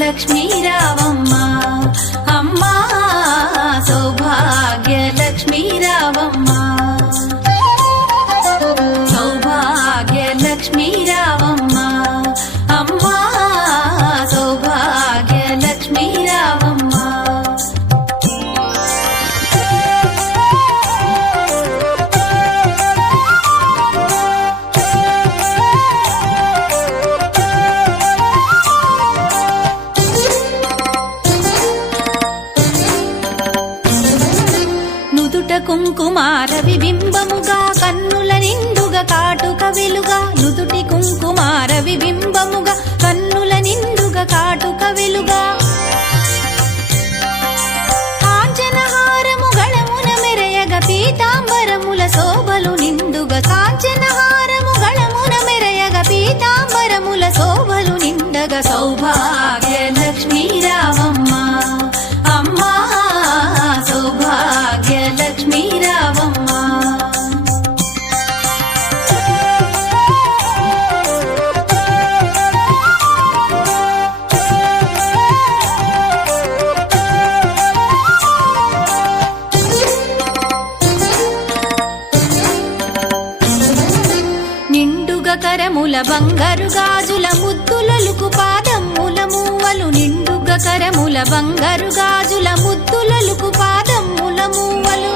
లక్ష్మీ రావమ్మ అమ్మా సౌభాగ్య లక్ష్మీ రావమ్మ సౌభాగ్య లక్ష్మీ రావమ్మ అమ్మా సౌభాగ్య లక్ష్మీ రావమ్మ కుంకుమార విబింబముగా కన్నుల నిండుగా కాటుక వెలుగా నుదుటి కుంకుమార విబింబముగా కన్నుల నిండుగా కాటుక వెలుగా కాంచనహారము గళమున మెరయగ పీతాంబరముల శోభలు నిండుగా కాంచనహారము గళమున మెరయగ పీతాంబరముల శోభలు నిండగా సౌభాగ్య లక్ష్మీ రావమ్మ అమ్మా సౌభాగ్య లక్ష్మీ రావమ్మ నిండుగా కరముల బంగారు గాజుల ముద్దులలుకు పాదమ్ముల మూవలు నిండుగా కరముల బంగారు గాజుల ముద్దులలుకు పాదమ్ముల మూవలు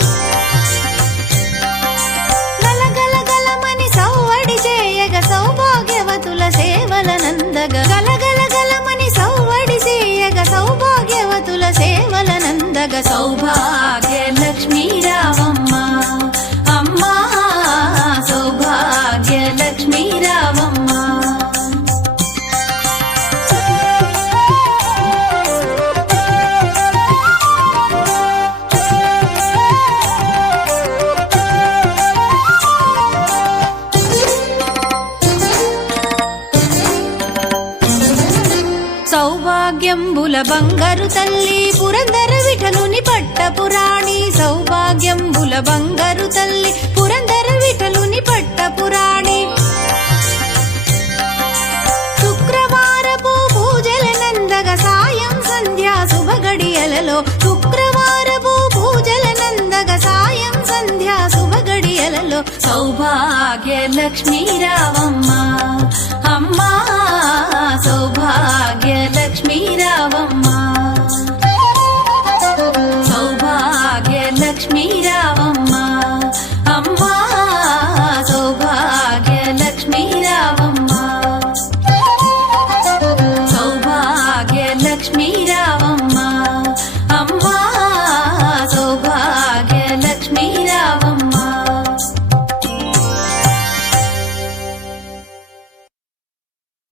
గలగల గలమని సౌవడి చేయగ సౌభాగ్యవతుల సేవల నందగ గలగల గలమని సౌవడి చేయగ సౌభాగ్యవతుల సేవల నందగ సౌభాగ్య లక్ష్మీ రావమ్మ అమ్మా సౌభాగ్య లక్ష్మీ రావమ్మ సౌభాగ్యంబుల బంగారు తల్లి పురందర విఠలుని పట్టపురాణి సౌభాగ్యంబుల బంగారు తల్లి పురందర విఠలుని పట్టపురాణి శుక్రవారపు పూజల నందగ సాయం సంధ్యా శుభగడియలలో శుక్రవారపు పూజల నందగ సాయం సంధ్యా శుభగడియలలో సౌభాగ్య లక్ష్మీ రావమ్మ అమ్మా సౌభాగ్య లక్ష్మీ రావమ్మ సౌభాగ్య లక్ష్మీ